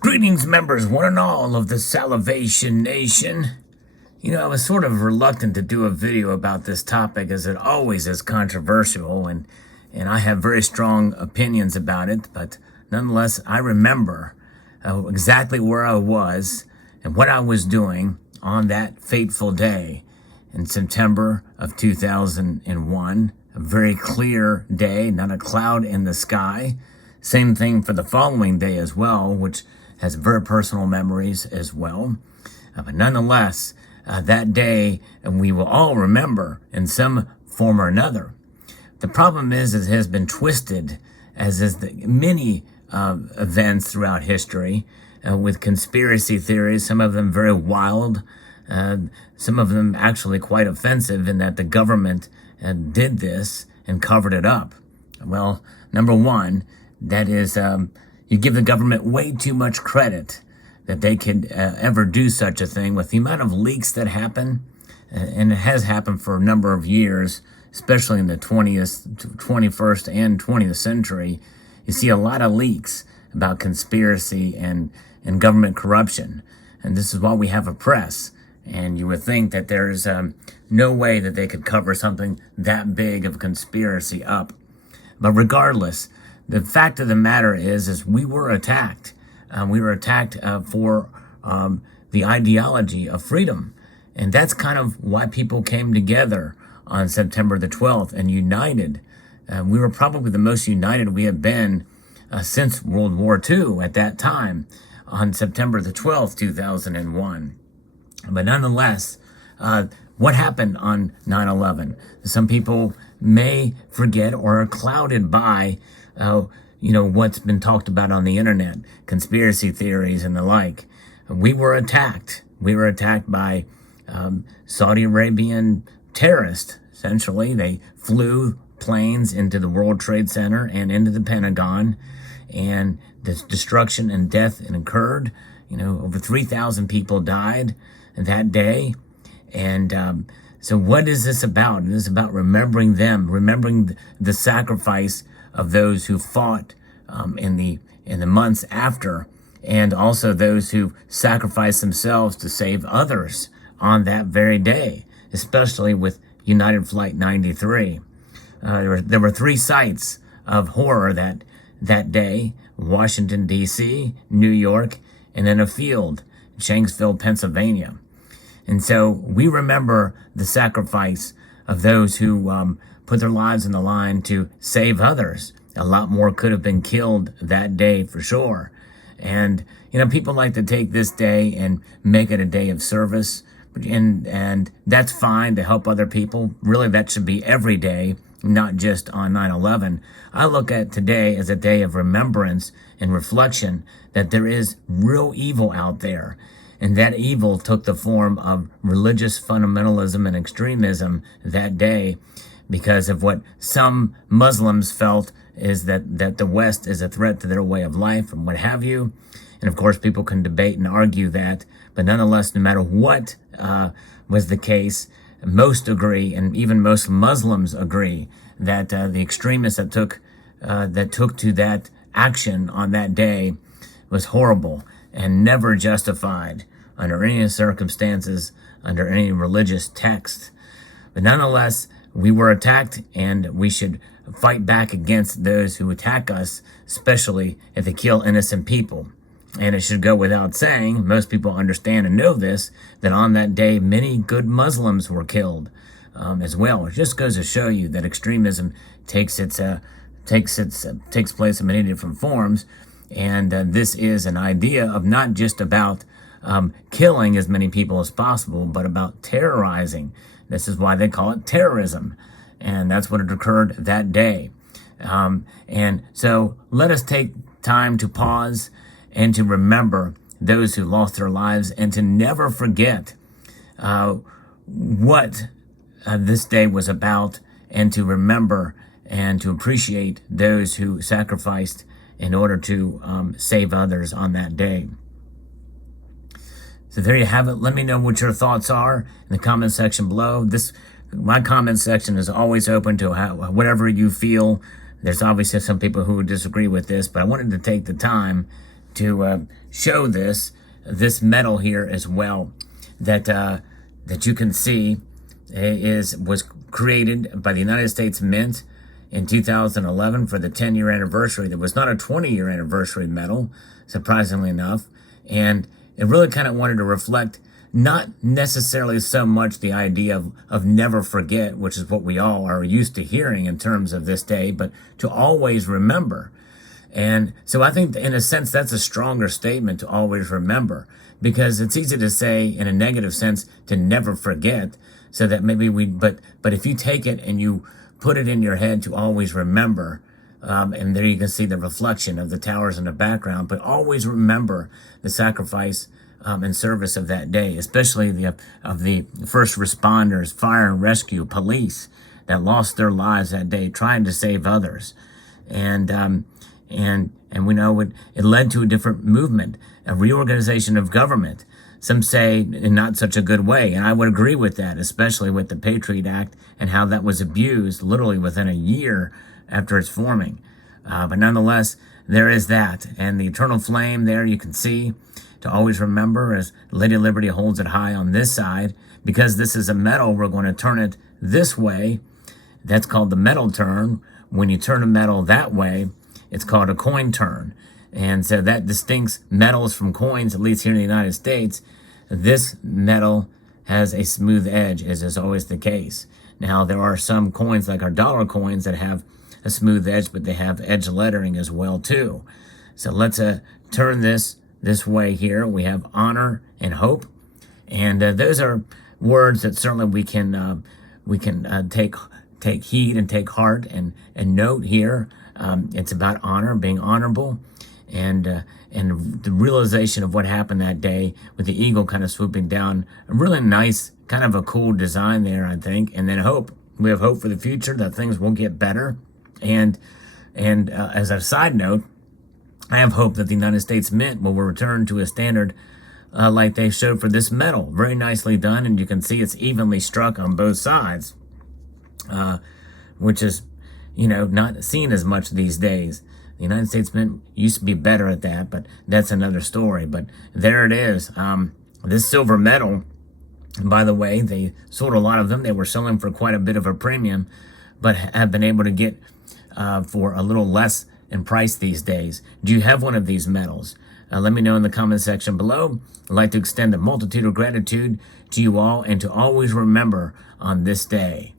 Greetings, members, one and all of the Salivation Nation. You know, I was sort of reluctant to do a video about this topic as it always is controversial, and I have very strong opinions about it, but nonetheless, I remember exactly where I was and what I was doing on that fateful day in September of 2001. A very clear day, not a cloud in the sky. Same thing for the following day as well, which has very personal memories as well. But nonetheless, that day we will all remember in some form or another. The problem is it has been twisted, as is the many events throughout history, with conspiracy theories, some of them very wild, some of them actually quite offensive in that the government did this and covered it up. Well, number one, that is, you give the government way too much credit that they could ever do such a thing with the amount of leaks that happen, and it has happened for a number of years, especially in the 20th, 21st, and 20th century. You see a lot of leaks about conspiracy and government corruption, and this is why we have a press. And you would think that there's no way that they could cover something that big of a conspiracy up. But regardless, the fact of the matter is we were attacked. We were attacked for the ideology of freedom. And that's kind of why people came together on September the 12th and united. We were probably the most united we have been since World War II at that time on September the 12th, 2001. But nonetheless, what happened on 9/11? Some people may forget or are clouded by what's been talked about on the internet, conspiracy theories and the like. We were attacked. We were attacked by Saudi Arabian terrorists, essentially. They flew planes into the World Trade Center and into the Pentagon, and the destruction and death occurred. Over 3,000 people died that day. And so what is this about? It is about remembering them, remembering the sacrifice of those who fought in the months after, and also those who sacrificed themselves to save others on that very day, especially with United Flight 93. There were three sites of horror that day: Washington, D.C., New York, and then a field, Shanksville, Pennsylvania. And so we remember the sacrifice of those who put their lives on the line to save others. A lot more could have been killed that day for sure. And, people like to take this day and make it a day of service. And that's fine to help other people. Really, that should be every day, not just on 9/11. I look at today as a day of remembrance and reflection that there is real evil out there. And that evil took the form of religious fundamentalism and extremism that day because of what some Muslims felt is that the West is a threat to their way of life and what have you. And of course, people can debate and argue that. But nonetheless, no matter what was the case, most agree, and even most Muslims agree, that the extremists that took to that action on that day was horrible and never justified under any circumstances, under any religious text. But nonetheless, we were attacked, and we should fight back against those who attack us, especially if they kill innocent people. And it should go without saying, most people understand and know this, that on that day, many good Muslims were killed as well. It just goes to show you that extremism takes place in many different forms. And this is an idea of not just about killing as many people as possible, but about terrorizing. This is why they call it terrorism. And that's what had occurred that day. And so let us take time to pause and to remember those who lost their lives, and to never forget what this day was about, and to remember and to appreciate those who sacrificed in order to save others on that day. So there you have it. Let me know what your thoughts are in the comment section below. My comment section is always open to whatever you feel. There's obviously some people who would disagree with this, but I wanted to take the time to show this medal here as well, that you can see was created by the United States Mint in 2011 for the 10-year anniversary. There was not a 20-year anniversary medal, surprisingly enough, and it really kind of wanted to reflect not necessarily so much the idea of never forget, which is what we all are used to hearing in terms of this day, but to always remember. And so I think in a sense that's a stronger statement, to always remember, because it's easy to say in a negative sense to never forget, so that maybe but if you take it and you put it in your head to always remember, and there you can see the reflection of the towers in the background, but always remember the sacrifice and service of that day, especially of the first responders, fire and rescue, police that lost their lives that day trying to save others. And we know it led to a different movement, a reorganization of government. Some say in not such a good way, and I would agree with that, especially with the Patriot Act and how that was abused literally within a year after its forming. But nonetheless, there is that. And the eternal flame there you can see, to always remember, as Lady Liberty holds it high on this side. Because this is a medal, we're going to turn it this way. That's called the medal turn. When you turn a medal that way, it's called a coin turn. And so that distincts medals from coins, at least here in the United States. This medal has a smooth edge, as is always the case. Now, there are some coins, like our dollar coins, that have a smooth edge, but they have edge lettering as well, too. So let's turn this way here. We have honor and hope. And those are words that certainly we can take heed and take heart and note here. It's about honor, being honorable, and the realization of what happened that day with the eagle kind of swooping down. A really nice, kind of a cool design there, I think. And then hope. We have hope for the future that things will get better. And as a side note, I have hope that the United States Mint will return to a standard like they showed for this medal. Very nicely done, and you can see it's evenly struck on both sides, which is, not seen as much these days. The United States Mint used to be better at that, but that's another story. But there it is. This silver medal, by the way, they sold a lot of them. They were selling for quite a bit of a premium, but have been able to get for a little less in price these days. Do you have one of these medals? Let me know in the comment section below. I'd like to extend a multitude of gratitude to you all, and to always remember on this day.